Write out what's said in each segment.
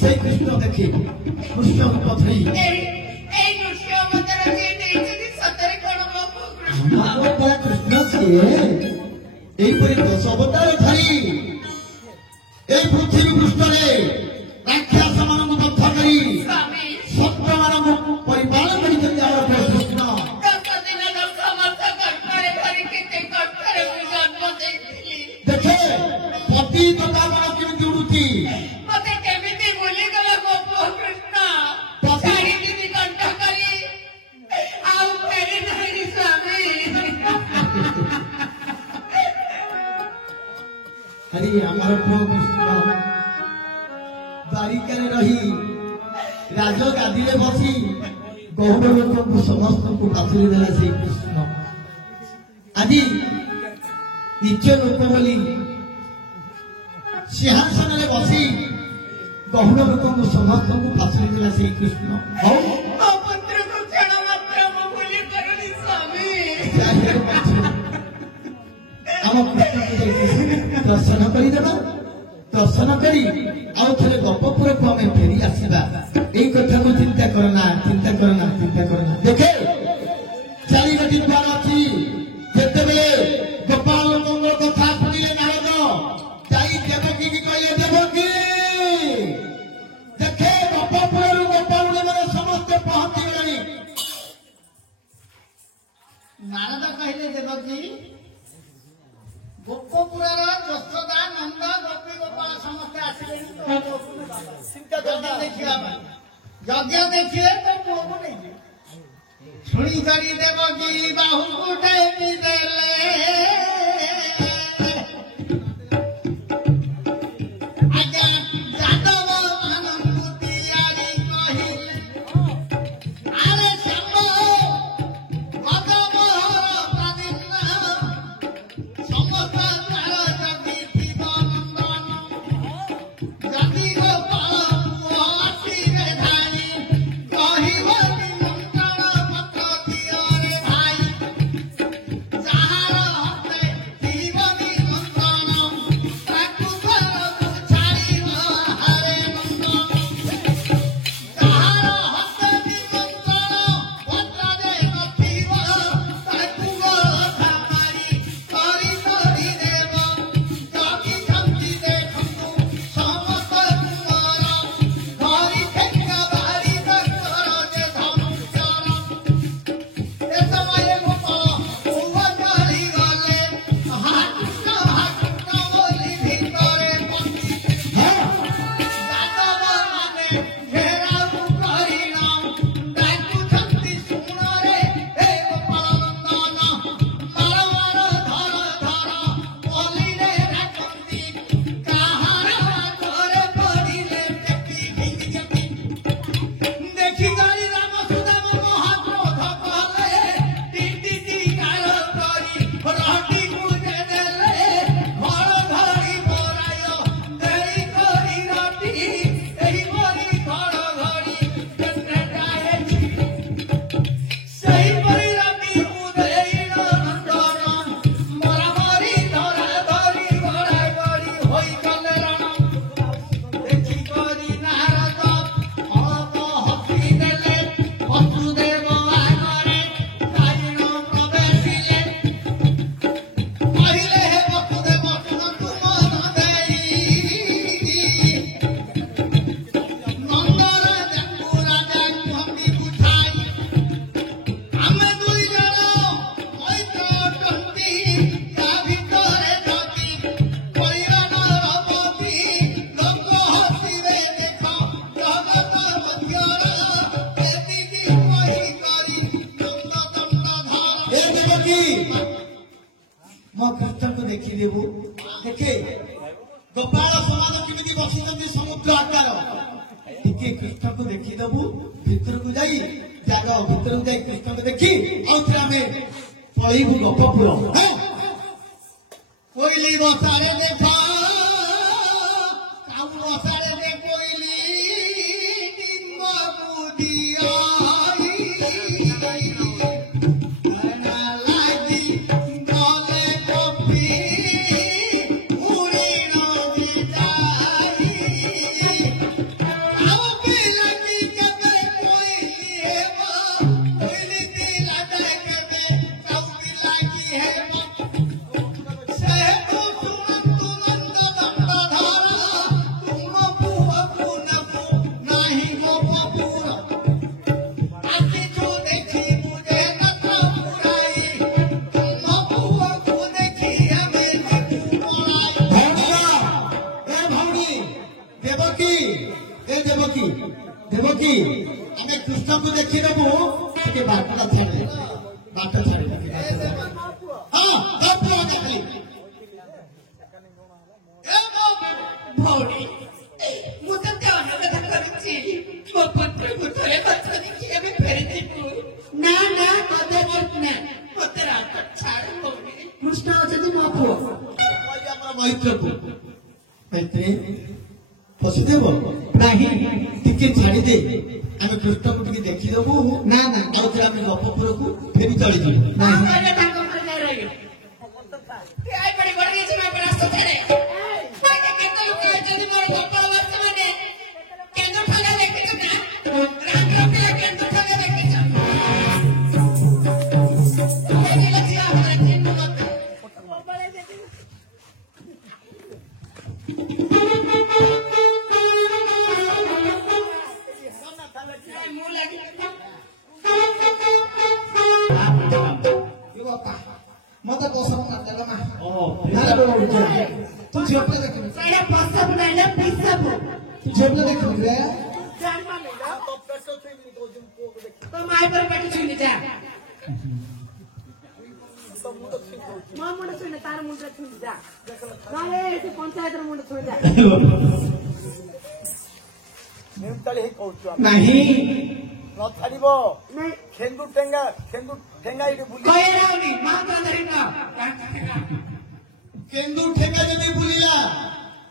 से कृष्ण देखी कृष्ण पथरी कृष्ण से दश अवतार धरी पृथ्वी पृष्ठे राक्षस मान बद्ध करी सत्य मान परिपालन कृष्ण देखे पति तथा मान केमी उड़ुची अरे आमर प्रभु कृष्ण द्वारिका रही राज गादी बसी गौर लोक समस्त को बातरी देला से कृष्ण आज निज लोक बोली सिंहासन में बसी गौर लोक समस्त को बातरी देला से कृष्ण आम कृष्ण दर्शन करदेवा दर्शन करी आउ थे गपपुर को आम फेरी आसवा यही कथा को चिंता करना चिंता करना चिंता करना देखे चारि गोटी द्वार अच्छी जिते गोपाल कथा शुणिले नारद जाई देवकी की कहले देवकी देखे गपपुर गोपाल मैंने समस्त पहुंची गई नारद कहले देवकी गोपपुर जशोदा नंद गोपी गोपाल समस्त आसिले देखिए यज्ञ देखिए तो पुओ को नहीं शुणी करी देवकी बाहु उठे देले देखिदेबू देखे गोपाल समाज केमिति बसिଛନ୍ତି समुद्र आकार टिके कृष्ण को देखिदेबू भीतर को जाई जागा भीतर को जाई कृष्ण को देखी आउथरा में पळीबू गपपुर हैं कोइली बसारे देखा काऊ बसारे दे कोइली डिम्ब बुदिया ना लागी गले तो छाड़ी हाँ कब पुआ खाली भौरी मुझे क्या हालत करती वो पत्र मुझे पत्र दिखिए भी फेर दीपू ना ना कदे मत ना पत्र आता छाड़ भौरी कृष्ण अछति मो पुआ हमरा मैत्र को मैत्री पसिदेव नाही टिके छाड़ी दे आमे कृष्ण को टिके देखि देबू ना ना और फिर आमे गपपुर को फेरी चली जी हां पहले टाको कर ले रही ये आई बड़ी बड़ी से मैं रास्ता छाड़े केते लोग जदी मोर गप्पा वर्ष माने केंद्र ठगा देखि ना रात रात केंद्र ठगा देखि ना ये लसिया हमरा केंद्र मत बड़े दे मत दोसर ना दलमा ओ तू झोपले देख सारे पसब नहीं पिसब तू झोपले देख रे जान माने ना तो पेटो छुई तो तुमको देख तो माय पर पेटो छुई जा तो मुंड छुई मा मुंड छुई ना तार मुंड छुई जा नाले से पंचायत मुंड छुई जा निमताली हे कहू नहीं न छाड़िबो नहीं खेंदु ठेंगा इटे बुली कहे रावनी मा तो धरिना केंदू ठेका जदी बुलिला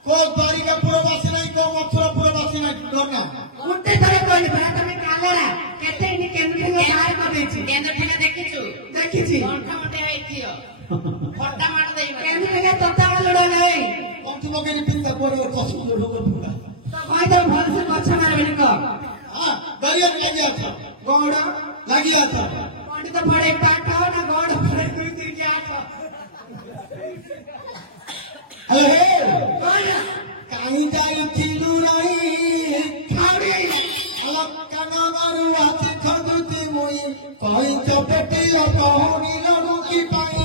को द्वारिका पुरवासी नहीं को मथुरा पुरवासी नहीं डरना उठते थोड़े कोई बड़ा तमे कालेला केते नी केंद्र ठेका बाहर कर देछि केंद्र ठेका देखिछु देखिछि मोठा मोटे आइथियो फटा मार देई केंद्र ठेका तोता लड़ो नहीं कौन तुम के पिंता कोरे कसु लड़ो पूरा तो कोई तो भल से कच्चा मारबे को हां गरिया लगिया था गौड़ा लगिया था कोंडी तो बड़े पाठो ना गौड़ बड़े कोई दी जातो अरे कौन काई जाई थिलु रही खाड़ी अलग काना मारू आते खदुते मोई कोई चपेटी लपहुनी लड़ू की पाई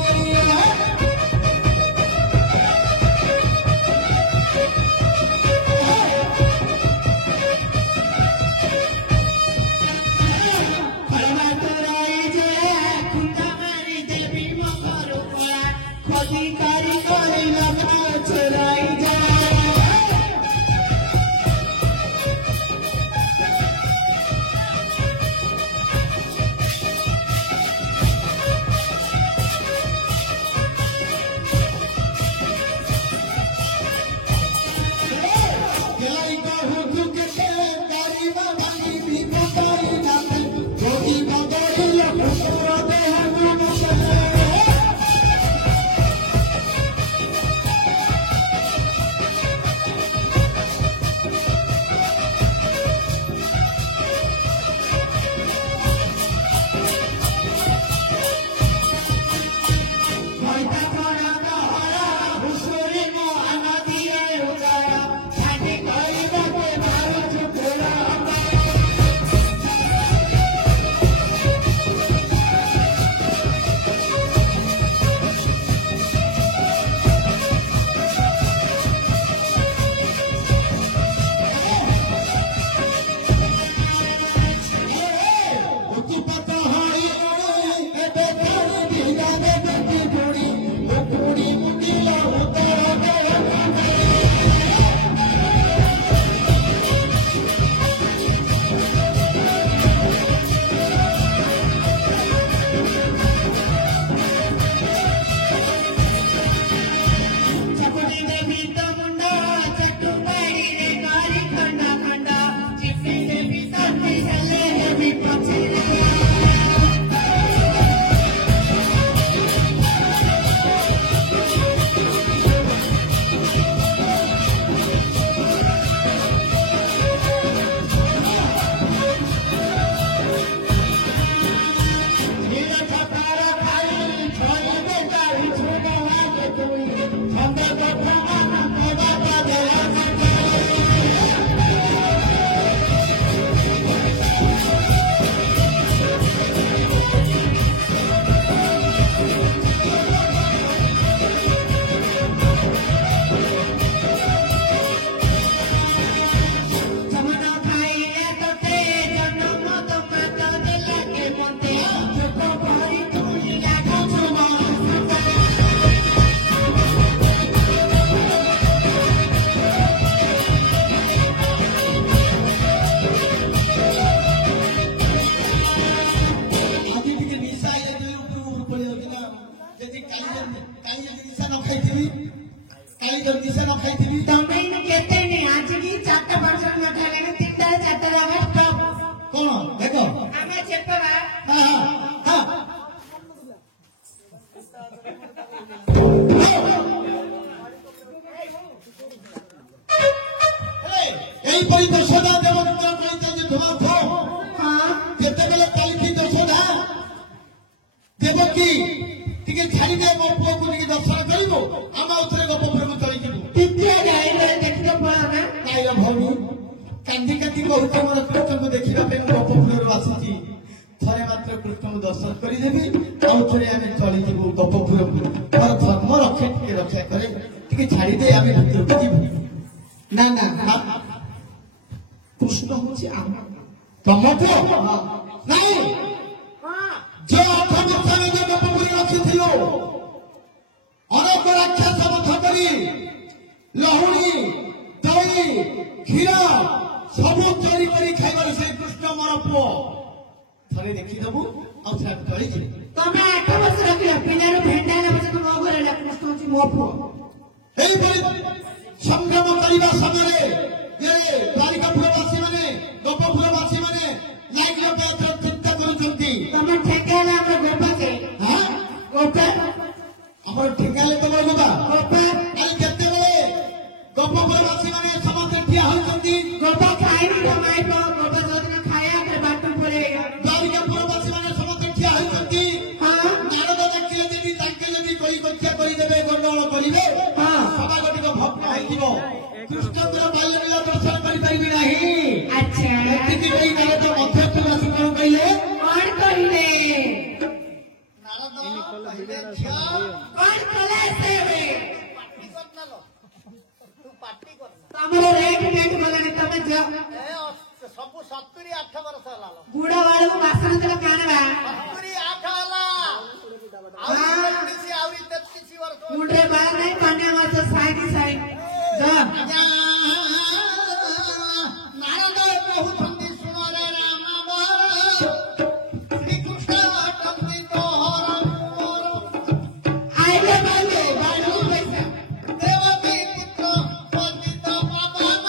ଯଦି କାଲି ଯଦି ନିଶା ନ ଖାଇଥିବି କାଲି ଯଦି ନିଶା ନ ଖାଇଥିବି ତମେ କେତେ ନି ଆଜିକି 4ଟା ପର୍ଯ୍ୟନ୍ତ ଖାଇଲେଣି 3ଟା 4ଟା ଆମେ ଷ୍ଟପ୍ କଣ ଦେଖ ଆମେ ଚେପବା ହଁ এইপରି ଦୋଷଦା ଦେବଦୂତ କହିଛନ୍ତି ଧୁମାଥ ଯେତେବେଳେ କାଲିକି ଦୋଷଦା ଦେବକୀ ଟିକେ ଛାଡ଼ିଦେ ମୋ ପୁଅକୁ ଟିକେ ଦର୍ଶନ କରିବୁ ଆମେ ଆଉଥରେ ଗୋପପୁରକୁ ଚଳିଯିବୁ ଦ୍ୱିତୀୟ ଗାଈରେ ଦେଖିତ ପଳା ନା ନାଇର ଭଉଣୀ କାନ୍ଦି କାନ୍ଦି କହୁଛ ମୋର କୃଷ୍ଣଙ୍କୁ ଦେଖିବା ପାଇଁ ମୁଁ ଗୋପପୁରରୁ ଆସିଛି ଥରେ ମାତ୍ର କୃଷ୍ଣଙ୍କୁ ଦର୍ଶନ କରିଦେବି ଆଉଥରେ ଆମେ ଚଳିଯିବୁ ଗୋପପୁରକୁ ମୋର ଧର୍ମ ରକ୍ଷା ଟିକେ ରକ୍ଷା କରେ ଟିକେ ଛାଡ଼ିଦେ ଆମେ ଭିତରକୁ ଯିବୁ ନା ନା କୃଷ୍ଣ ହଉଛି ତମ ପୁଅ ନାଇଁ যে 8 ବର୍ଷ ଆମେ ଯେ ଗୋପପୁର ରଖିଥିଲୁ ଅନେକ ରାକ୍ଷସ ବଧ କରି ଲହୁଣୀ ଦହି କ୍ଷୀର ସବୁ ଚୋରି କରି ଖାଇବାରୁ ସେ କୃଷ୍ଣ ମୋର ପୁଅ ଥରେ ଦେଖିଦେବୁ ଆଉ ଥରେ ଚଳିଯିବୁ ତମେ 8 ବର୍ଷ ରଖିଲ ପିଲାରୁ ଭେଣ୍ଡା ହେଲା ପର୍ଯ୍ୟନ୍ତ ମୋ ଘରେ ହେଲା କୃଷ୍ଣ ହଉଛି ମୋ ପୁଅ এইপরি সংগ্রাম করিবা সময়ে যে দ্বারিকাপুরবাসী মানে গোপপুরবাসী মানে লাইন লগাইয়া চিন্তা করুଛନ୍ତି ତମେ ଠେକା ହେଲା ଆମର ଗୋପାକେ হ্যাঁ ଗୋପା ଆମର ଠିକାଲେ ତ ଗୋପା ଗୋପା କାଲି କେତେବେଳେ ଗୋପପୁରବାସୀ ମାନେ ସମସ୍ତେ ଠିଆ ହୋଇଛନ୍ତି ଗୋପା ଖାଇନି କମାଇବ ଗୋପା ଯୋଉଦିନ ଖାଇବା ଫେର ବାଟ ପଳେଇ ଦ୍ବାରିକାପୁରବାସୀ ମାନେ ସମସ୍ତେ ଠିଆ ହୋଇଛନ୍ତି ହଁ ନାରଦ ଦେଖିଲେ ଯଦି ତାଙ୍କେ ଯଦି କଳି କକ୍ଷା କରିଦେବେ ଗଣ୍ଡଗୋଳ କରିବେ ହଁ ସଭାଗତିକ ଭଗ୍ନ ହେଇଯିବ କୃଷ୍ଣଙ୍କର ବାଲ୍ୟଲୀଳା ଦର୍ଶନ କରିପାରିବି ନାହିଁ ଆଚ୍ଛା ଏଥିପାଇଁ ନାରଦ ମଧ୍ୟସ୍ଥରୁ ଆସି କଣ କହିଲେ କଣ କହିଲେ ନାରଦ କହିଲେ ଝିଅ କଣ କଲେ ସେ ପାଟି କରନାଲ ତୁ ପାଟି କରନା ତମର ରେଟ୍ ରେଟ୍ ଗଲାଣି ତମେ ଯାଅ ସବୁ 78 ବର୍ଷ ହେଲା ଗୁଡ ବାଳକୁ ବାସନ ଦେଲେ କାଣବା 78 ହେଲା ଆହୁରି 33 ବର୍ଷ ମୁଣ୍ଡରେ ବାଳ ନାହିଁ କନ୍ୟା ମାସ ସାଇଡ୍ ସାଇଡ୍ ଯାଅ ନାରଦ କହୁଛନ୍ତି ଶୁଣରେ ରାମ ଶ୍ରୀକୃଷ୍ଣ ଅଟନ୍ତି ତୋହର ଆଇଲେ ବାଇଲେ ବାଳକୁ ପଇସା ଦେବକୀ ପୁତ୍ର ପତିତ ପାବନ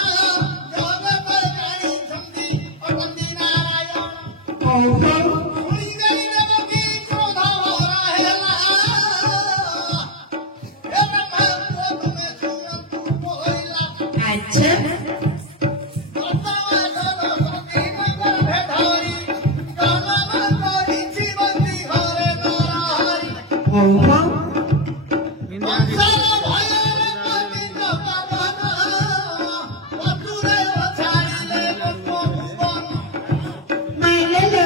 ଜଗତ ଜାଣିଛନ୍ତି ଅଟନ୍ତି ନାରାୟଣ ଓହୋ ଶୁଣିଦେଇ ଦେବକୀ କ୍ରୋଧ ଭରା ହେଲା ହେ ବ୍ରହ୍ମା ତୁମେ ଶୁଣନ୍ତୁ କହିଲା ଆଚ୍ଛା ଓହୋ ମାଇଲେ ଲୋ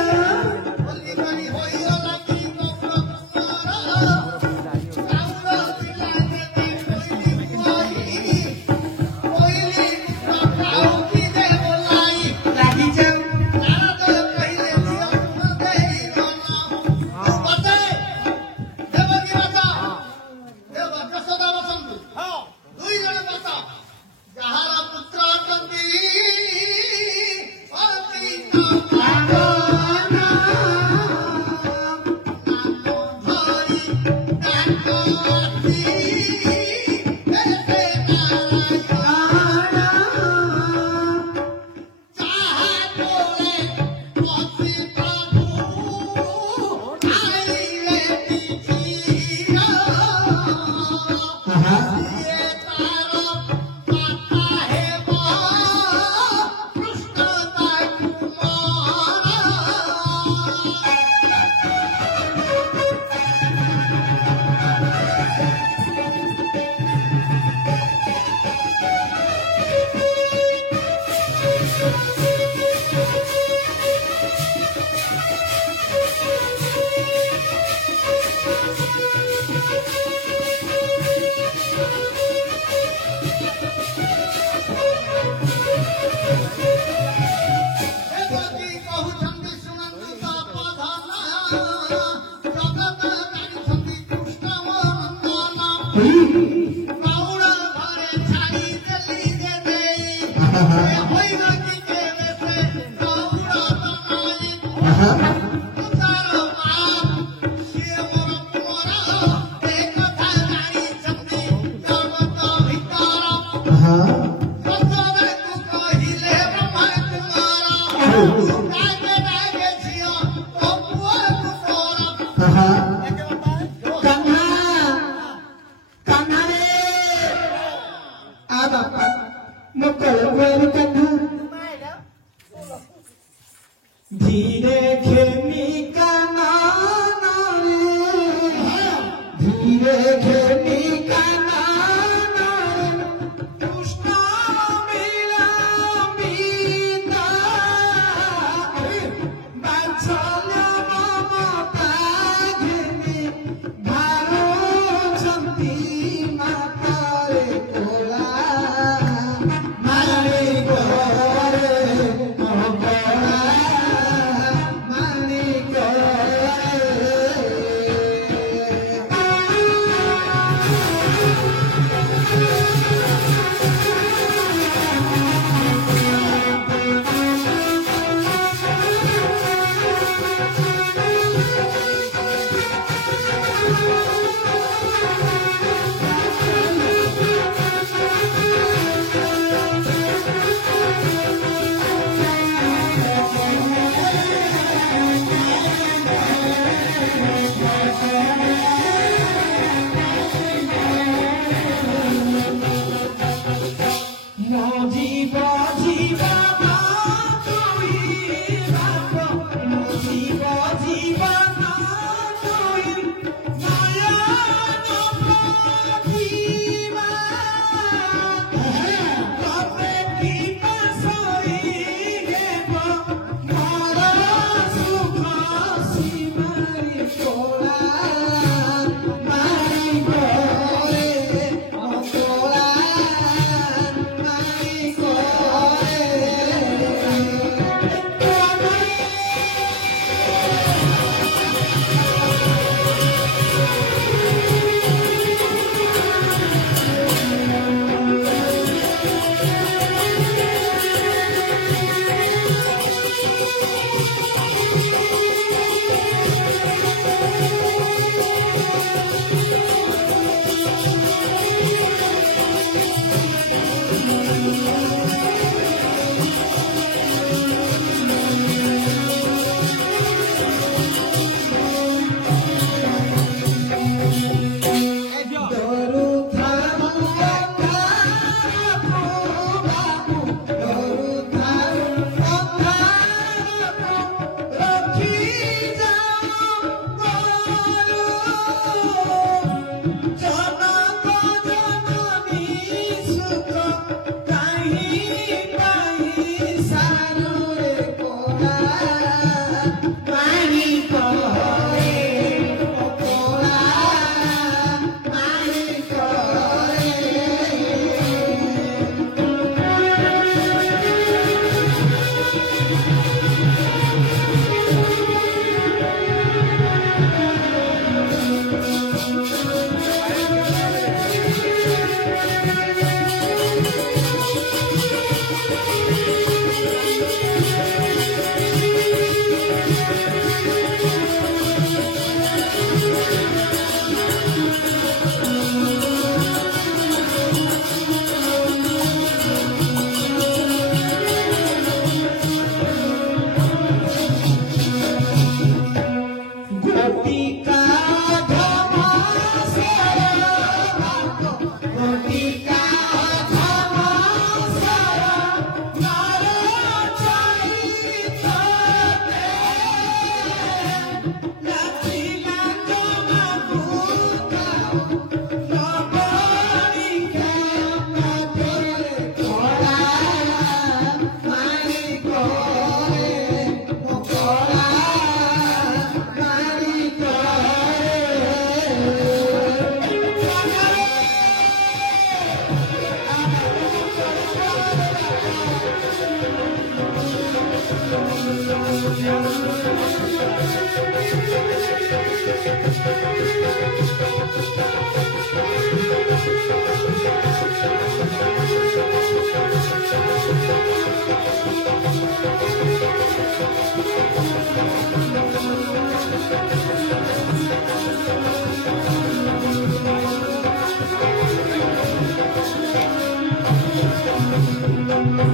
ଲାଗିଯାଉ ଯାହାର ପୁତ୍ର ଅଛନ୍ତି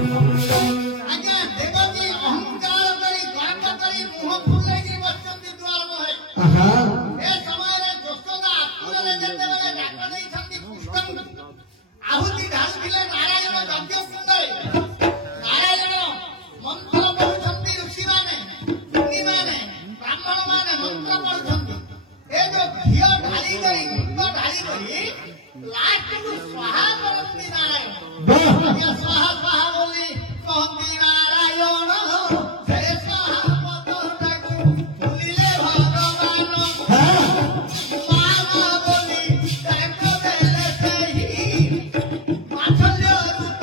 ଆଜ୍ଞା ଦେବକୀ ଅହଙ୍କାର କରି ଗର୍ବ କରି ମୁହଁ ଫୁଲେଇକି ବସିଛନ୍ତି ଦୁଆର ମୁହଁରେ। ଆହା ଏ ସମୟରେ ଯଶୋଦା ଆକୁଳରେ ଯେତେବେଳେ ଡାକ ଦେଇଛନ୍ତି କୃଷ୍ଣଙ୍କୁ, ଆହୁତି ଢାଳୁଥିଲେ ନାରାୟଣ ଯଜ୍ଞ କୁଣ୍ଡରେ। ନାରାୟଣ ମନ୍ତ୍ର ପଢୁଛନ୍ତି ଋଷିମାନେ, ମୁନିମାନେ, ବ୍ରାହ୍ମଣମାନେ ମନ୍ତ୍ର ପଢୁଛନ୍ତି। ଏ ଯୋଉ ଘିଅ ଢାଳି କରି ଗୁଣ୍ଡ ଢାଳି କରି ଲାଷ୍ଟକୁ ସ୍ୱାହା କରନ୍ତି ନାରାୟଣ। ବାଃ ଆଜ୍ଞା ସ୍ୱାହା ସ୍ୱାହା ବୋଲି କହନ୍ତି ନାରାୟଣ। ସେ ସ୍ୱାହା ପଦଟାକୁ ଭୁଲିଲେ ଭଗବାନ। ମାମା ବୋଲି ଡାକ ଦେଲେ ସେହି ବାତ୍ସଲ୍ୟ ରୂପ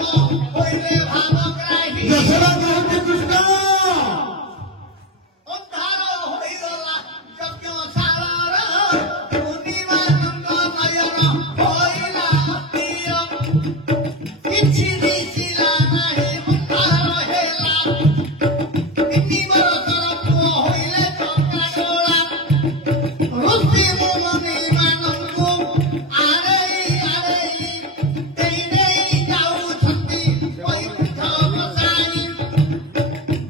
ହୋଇଲେ ଭାବଗ୍ରାହୀ। ଯଶୋଦା କହନ୍ତି କୃଷ୍ଣ ଅନ୍ଧାର ହୋଇଗଲା ଯଜ୍ଞଶାଳାର, ମୁନିମାନଙ୍କ ନୟନ ହୋଇଲା ଅତିୟ। କିଛି ଦିଶିଲା ନାହିଁ ଅନ୍ଧାର ହେଲା, ତିନି ବରଷର ପୁଅ ହୋଇଲେ ଚକାଡୋଳା। ଋଷି ମୁନିମାନଙ୍କୁ ଆଡ଼େଇ ଆଡ଼େଇ ଦେଇ ଦେଇ ଯାଉଛନ୍ତି ବୈକୁଣ୍ଠ ବସାଇ।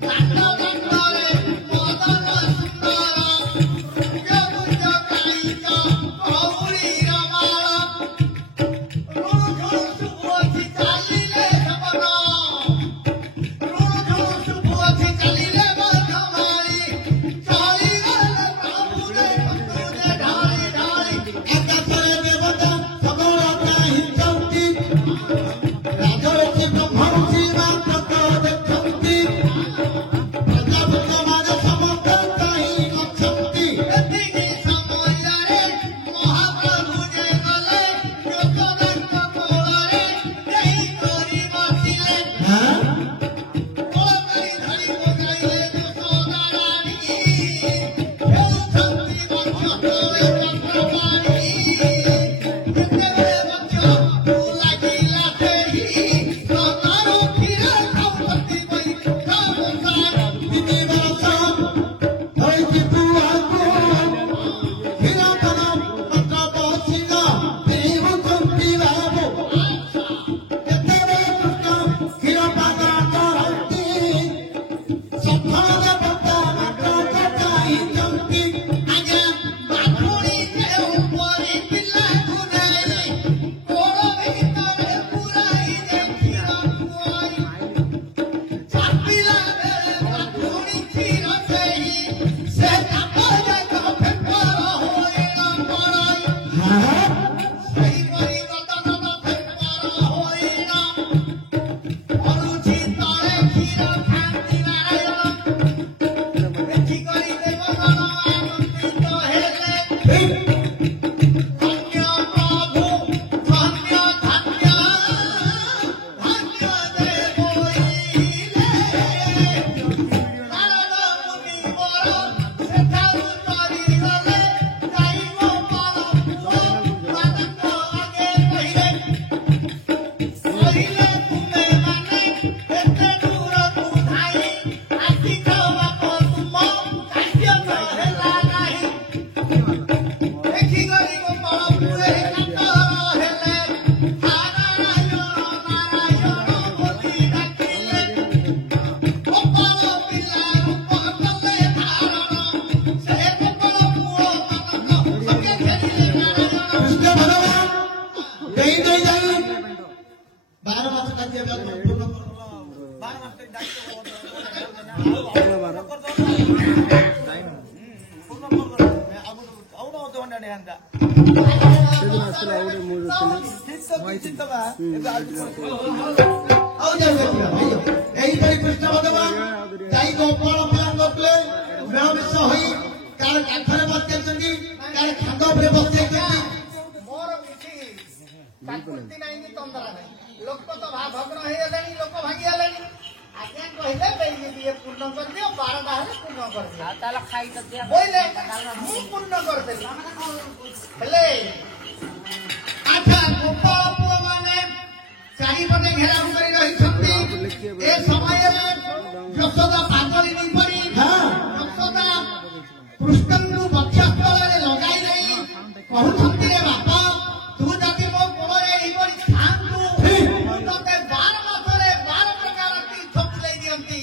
ଦାଣ୍ଡ ଦାଣ୍ଡରେ ମଦନ ସୁନ୍ଦର, ଗୁଞ୍ଜ ଗାଇକ କଉଳୀର ମାଳ। ରୁଣୁ ଝୁଣୁ ଶୁଭୁଅଛି ଚାଲିଲେ ସେବନ, ରୁଣୁ ଝୁଣୁ ଶୁଭୁଅଛି ଚାଲିଲେ ବଧମାଳି। ଚଳିଗଲେ ପ୍ରଭୁରେ ବନ୍ଧୁରେ ଢଳି ଢଳି। ଏକାଥରେ ଦେବତା ସକଳ ଚାହିଁଛନ୍ତି, ରାଜଋଷି ବ୍ରହ୍ମଋଷି ମାତକ ଦେଖନ୍ତି, ପ୍ରଜାପତିମାନେ ସମସ୍ତେ ଚାହିଁ ଅଛନ୍ତି। ଏତିକି ସମୟରେ ମହାପ୍ରଭୁ ଯେ ଗଲେ ଯଶୋଦାଙ୍କ କୋଳରେ ନେଇ କରି ବସିଲେ। ହାଁ କୋଳ କରି ଧରି ପକାଇଲେ ଯଶୋଦା ରାଣୀ, ହେଉଛନ୍ତି ବକ୍ଷ ତଳେ ଚକ୍ରପାଣୀ। ଯେତେବେଳେ ବକ୍ଷକୁ ଲାଗିଲା ସେହି, ସ୍ତନରୁ କ୍ଷୀର ଖାଉଛନ୍ତି ବୈକୁଣ୍ଠ ବସାଇ। ତିନି ବର୍ଷ ହୋଇଛି ପୁଅକୁ, କ୍ଷୀରପାନ ମାତ୍ର ବସିଲା ପିଉଛନ୍ତି ବାବୁ। ଯେତେବେଳେ କୃଷ୍ଣ କ୍ଷୀରପାନ କରନ୍ତି, ସଫଳ ଦେବତା ମାତ୍ର ଚାହିଁଛନ୍ତି। ଆଜ୍ଞା ବାଘୁଣୀ ଯେଉଁ ପରି ପିଲାକୁ ନେଇ କୋଳ ଭିତରେ ପୁରାଇ ଯେ କ୍ଷୀର ଖୁଆଇ, ଚାପିଲା ବେଳେ ବାଘୁଣୀ କ୍ଷୀର ସେଇ, ସେ ଚାପ ଯାକ ଫେଫର ହୋଇଲା ପଡ଼ଇ। ହାଁ ସେହିପରି ଗଦଗଦ ଫେଫର ହୋଇଲା, ପଡ଼ୁଛି ତଳେ କ୍ଷୀର ଖାଆନ୍ତି ନାରାୟଣ। ଦେଖି କରି ଦେବଗଣ ଆନନ୍ଦିତ ହେଲେ। ଧନ୍ୟ ପ୍ରଭୁ ଧନ୍ୟ ଧନ୍ୟ ଧନ୍ୟ ଦେବୋଇଲେ। ନାରଦ ମୁନି ମୋର ସେଠାରୁ ଚରିଗଲେ, ଯାଇ ଗୋପାଳ ଦେଇ ଦେଇ ଯାଇ 12 ମାସ କାର୍ଯ୍ୟ ପୂର୍ଣ୍ଣ এইপରି କୃଷ୍ଣ ଭଗବାନ ଯାଇ ଗୋପାଳ ପାଳନ କରୁଥିଲେ ମିଳମିଶ ହୋଇ କାହାର କାନ୍ଥରେ ବସିଯାଇଛନ୍ତି କାହାର ଖାନ୍ଦ ଉପରେ ବସିଯାଇଛନ୍ତି ମୋର କିଛି କାକୁତି ନାହିଁ କି ତନ୍ଦରା ନାହିଁ ଲୋକ ତ ଭଗ୍ନ ହେଇଗଲେଣି ଲୋକ ଭାଙ୍ଗିଗଲେଣି ଆଜ୍ଞା କହିଲେ ଇଏ ପୂର୍ଣ୍ଣ କରିଦିଅ 12ଟା ହେଲେ ପୂର୍ଣ୍ଣ କରିଦିଅ ବୋଇଲେ ମୁଁ ପୂର୍ଣ୍ଣ କରିଦେଲି ହେଲେ ଆଚ୍ଛା ଗୋପାଳ ପୁଅ ମାନେ ଚାରିପଟେ ଘେରାଉ କରି ରହିଛନ୍ତି ଏ ସମୟରେ ଯଶୋଦା ପାଗଳି ନିପରି ଯଶୋଦା କୃଷ୍ଣଙ୍କୁ ବକ୍ଷସ୍ଥଳରେ ଲଗାଇ ଦେଇ କହୁଛନ୍ତି ରେ ବାପା ତୁ ଯଦି ମୋ କୋଳରେ ଏହିପରି ଥାଆନ୍ତୁ ମୁଁ ତତେ 12 ମାସରେ 12 ପ୍ରକାର ତୀର୍ଥ ବୁଲେଇ ଦିଅନ୍ତି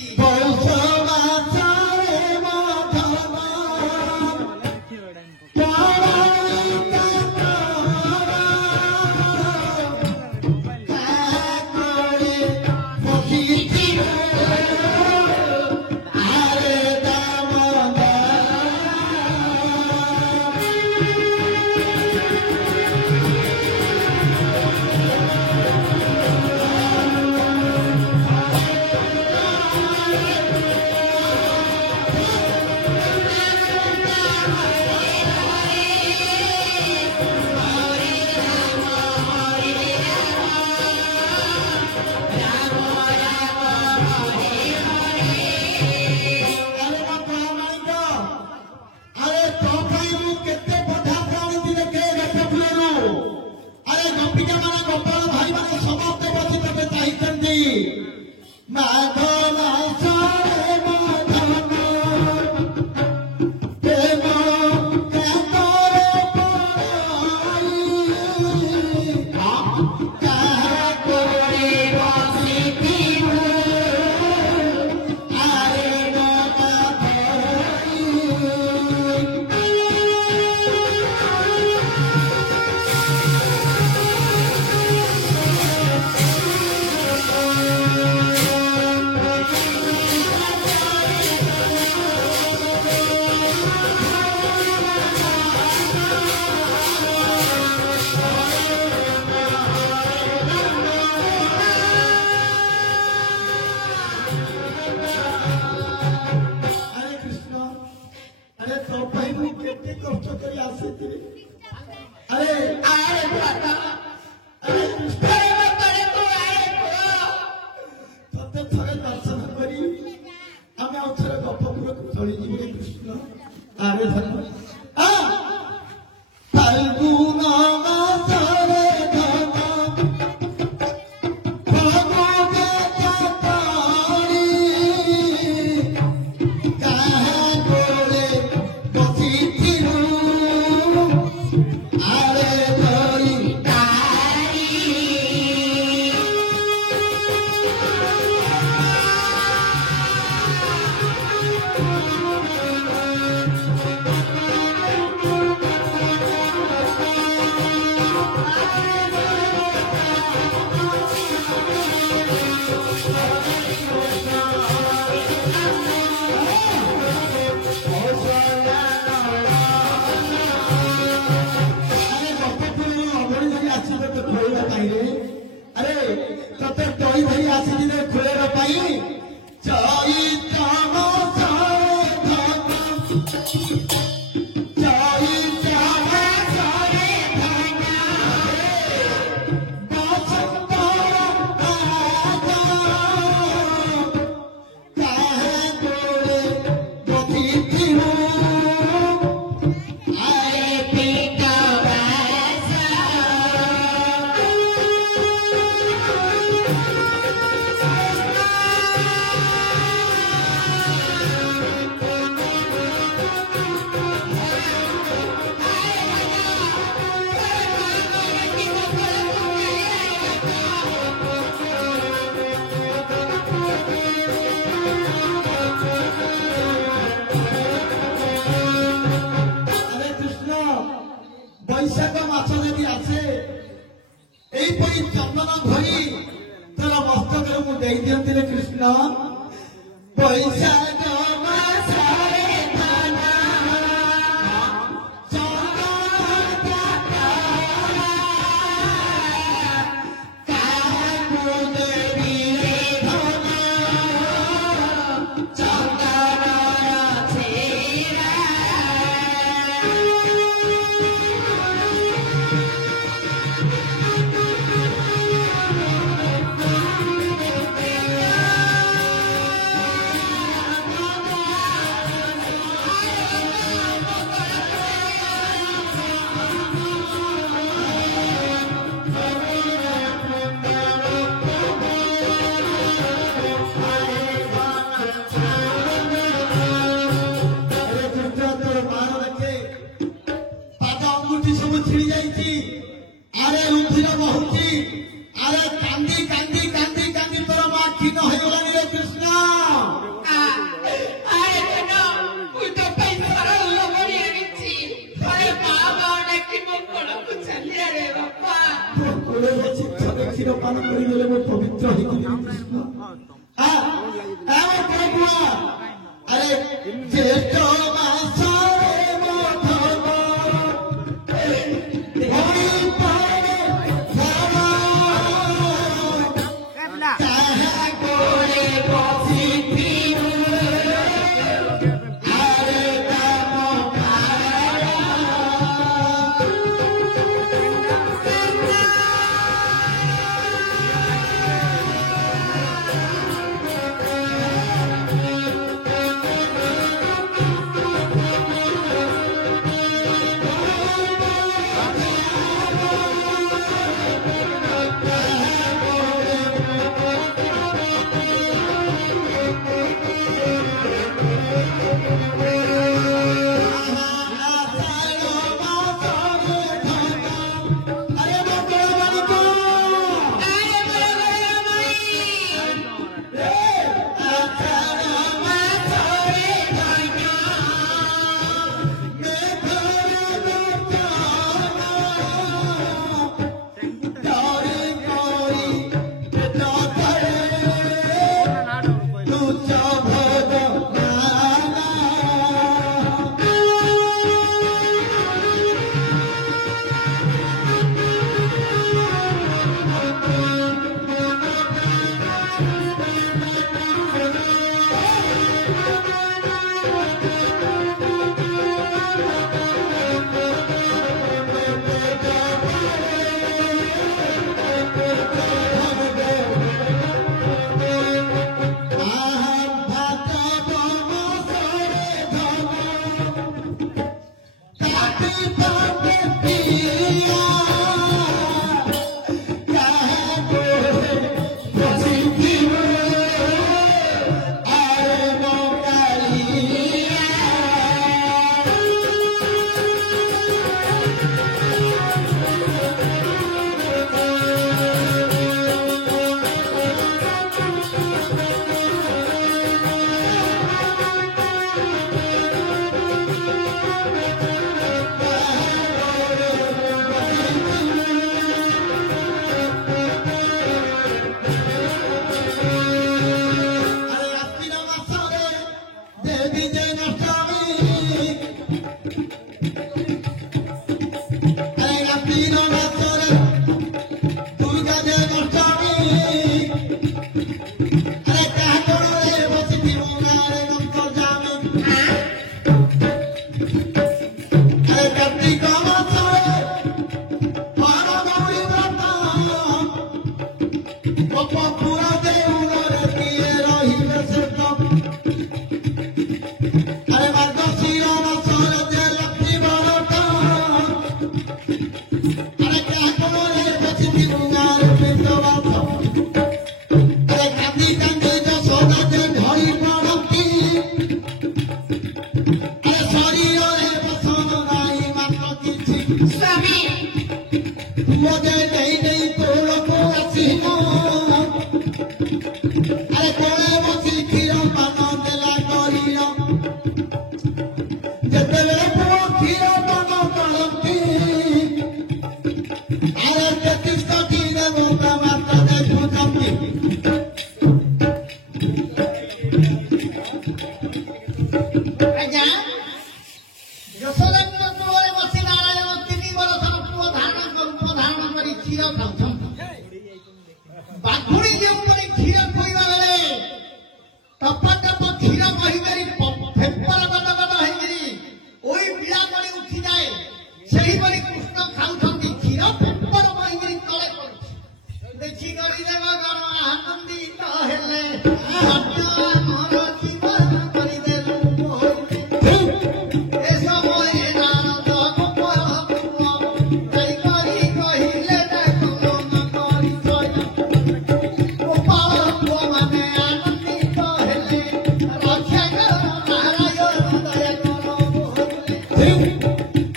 এইপରି ଚନ୍ଦନ ଧରି ତୋର ମସ୍ତକରେ ମୁଁ ଦେଇ ଦିଅନ୍ତି ରେ କୃଷ୍ଣ ବୈଶାଖ ମାସରେ ଧାନ ଚନ୍ଦନ କାହାକୁ ଦେବି ରେ ଧନ ଚନ୍ଦନର ଛେରା କ୍ଷୀର ପାନ କରିଗଲେ ମୁଁ ପବିତ୍ର ହେଇଯିବି କୃଷ୍ଣ ଆରେ ଜ୍ୟେଷ୍ଠ ମାସରେ Thank you. क्षीर खाऊ बाघुड़ी जो मैंने क्षीर खोवा बेले टप टप क्षीर बहिकरी फेपर गद गद होगी ओई पीड़ा पड़ी उठी जाए सही बड़ी कृष्ण खाऊ क्षीर फेपर बहिकरी तले पड़ी देखी करी देव गण आनंदित हेले मोर जीवन करी देलु ए समय नारद गोपाल कई करी कहिले डाको न करी जय गोपाल को माने आनंदित हेले रक्षा कर नारायण दया करो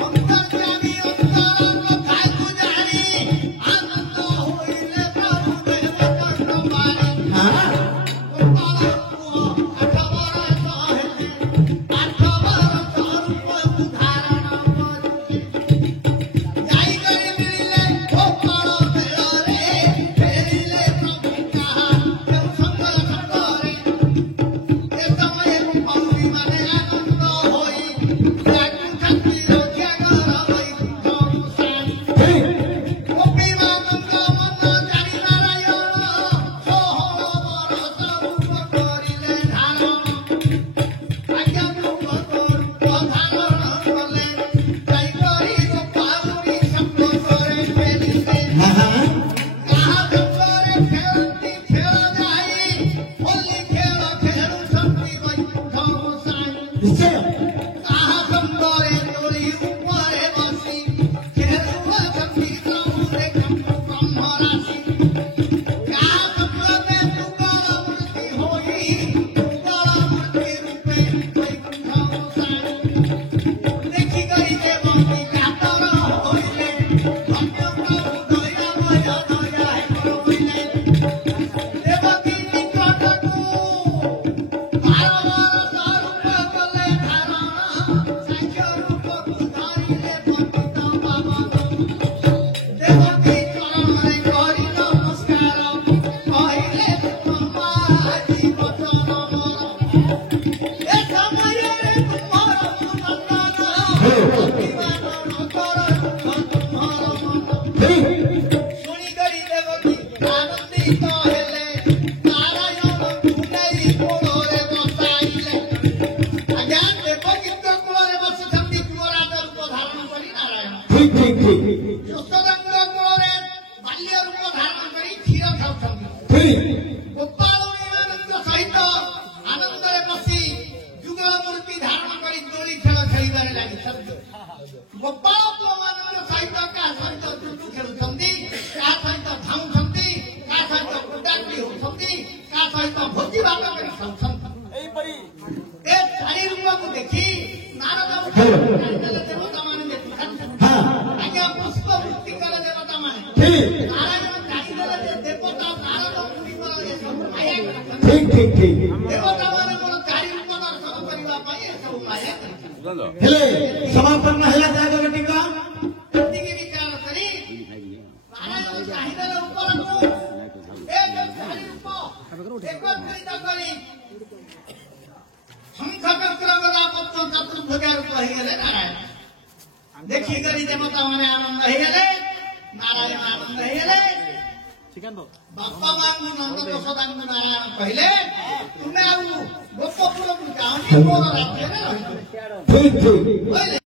अंतर्यामी अंतरंग काकु जानी आनंद होइले प्रभु देव माने गोपाल को अठवर हेले अठवर स्वरूप धारण करी जाई गई मिले गोपाल मेरे फेरिले प्रभु कहा देव संगल खंडरे ए समय पौरी माने आनंद होई जागु शक्ति रक्षा कर वैकुंठ साई गोपी मानंद मन जानी नारायण सोहर बरस रूप करिले धारण आज्ञा रूप धारण कले जाई करी गोपालुरी शब्द करे फेरिले कहा जंगले खेलती खेल जाई होली खेल खेलु शक्ति वैकुंठ साई निश्चय कहा जंगले डोरी ऊपर बसी खेलु शक्ति प्रभु रे ब्रह्म राशि कहा जंगले दुगल मूर्ति होई दुगल मूर्ति रूपे वैकुंठ साई देखी गई देवकी कातर होइले धन्य प्रभु दयामय दया होइले देवकी निकटकू 12 वर्ष रूप कले धारण साख्य रूपकू धरिले पतित पावन देवकी चरणरे करि नमस्कार कहिले ब्रह्माजी वचन मोर ए समୟରେ ତୁମର ଶୁଣି କରି ଦେବକୀ ଆନନ୍ଦିତ ହେଲେ ନାରାୟଣ ଭୁଲେଇ କୋଳରେ ବସାଇଲେ ଆଜ୍ଞା ଦେବକୀଙ୍କ କୋଳରେ ବସିଛନ୍ତି କୁମରାଜ ରୂପ ଧାରଣ କରି ନାରାୟଣ ठीक ठीक ठीक ଯଶୋଦାଙ୍କ କୋଳରେ ବାଲ୍ୟ ରୂପ ଧାରଣ କରି କ୍ଷୀର ଖାଉଛନ୍ତି ठीक ଗୋପାଳ ମାନଙ୍କ ସହିତ ଆନନ୍ଦରେ ବସି ଯୁଗଳ ମୂର୍ତ୍ତି ଧାରଣ କରି ଦୋଳି ଖେଳ ଖେଳିବାରେ ଲାଗିଛନ୍ତି ଗୋପାଳ ପୁଅମାନଙ୍କ ସହିତ କାହା ସହିତ ଚୁଟୁ ଖେଳୁଛନ୍ତି କାହା ସହିତ ଧାଉଁଛନ୍ତି କାହା ସହିତ କୁଟାକୁଟି ହଉଛନ୍ତି କାହା ସହିତ ଭୋଜି ଭାତ କରି ଖାଉଛନ୍ତି ଏ ଚାରି ରୂପକୁ ଦେଖି ନାରଦ ଜାଣିଦେଲେ ଦେବତାମାନେ ଦେଖୁଛନ୍ତି हाँ ଆଜ୍ଞା ପୁଷ୍ପ ବୃତ୍ତି କଲେ ଦେବତାମାନେ ठीक ନାରାୟଣ ଜାଣିଦେଲେ ଯେ ଦେବତା ନାରଦ ମୁନିଙ୍କର ଏସବୁ ମାୟା କରିଛନ୍ତି ठीक ठीक ठीक ଦେବତାମାନଙ୍କର ଚାରି ରୂପ ଦର୍ଶନ କରିବା ପାଇଁ ଏସବୁ ମାୟା କରିଛନ୍ତି हेले समापन ହେଲା ଜାଗର ଟିକା ଏତିକି ବିଚାର କରି ନାରାୟଣ ଚାହିଁଦେଲେ ଉପରକୁ ଏ ଯୋଉ ଚାରି ରୂପ ଏକତ୍ରିତ କରି ଶଙ୍ଖ ଚକ୍ର ଗଦା ପଦ୍ମ ଚତୁର୍ଭୁଜ ରୂପ ହେଇଗଲେ ନାରାୟଣ ଦେଖିକରି ଦେବତାମାନେ ଆନନ୍ଦ ହେଇଗଲେ ନାରାୟଣ ଆନନ୍ଦ ହେଇଗଲେ ବାପା ମାଙ୍କୁ ନନ୍ଦ ଯଶୋଦାଙ୍କୁ ନାରାୟଣ କହିଲେ ତୁମେ ଆଉ ଗୋପପୁରକୁ ଯାଅନି ମୋର ରାଜ୍ୟରେ ରହିବ ठीक ठीक କହିଲେ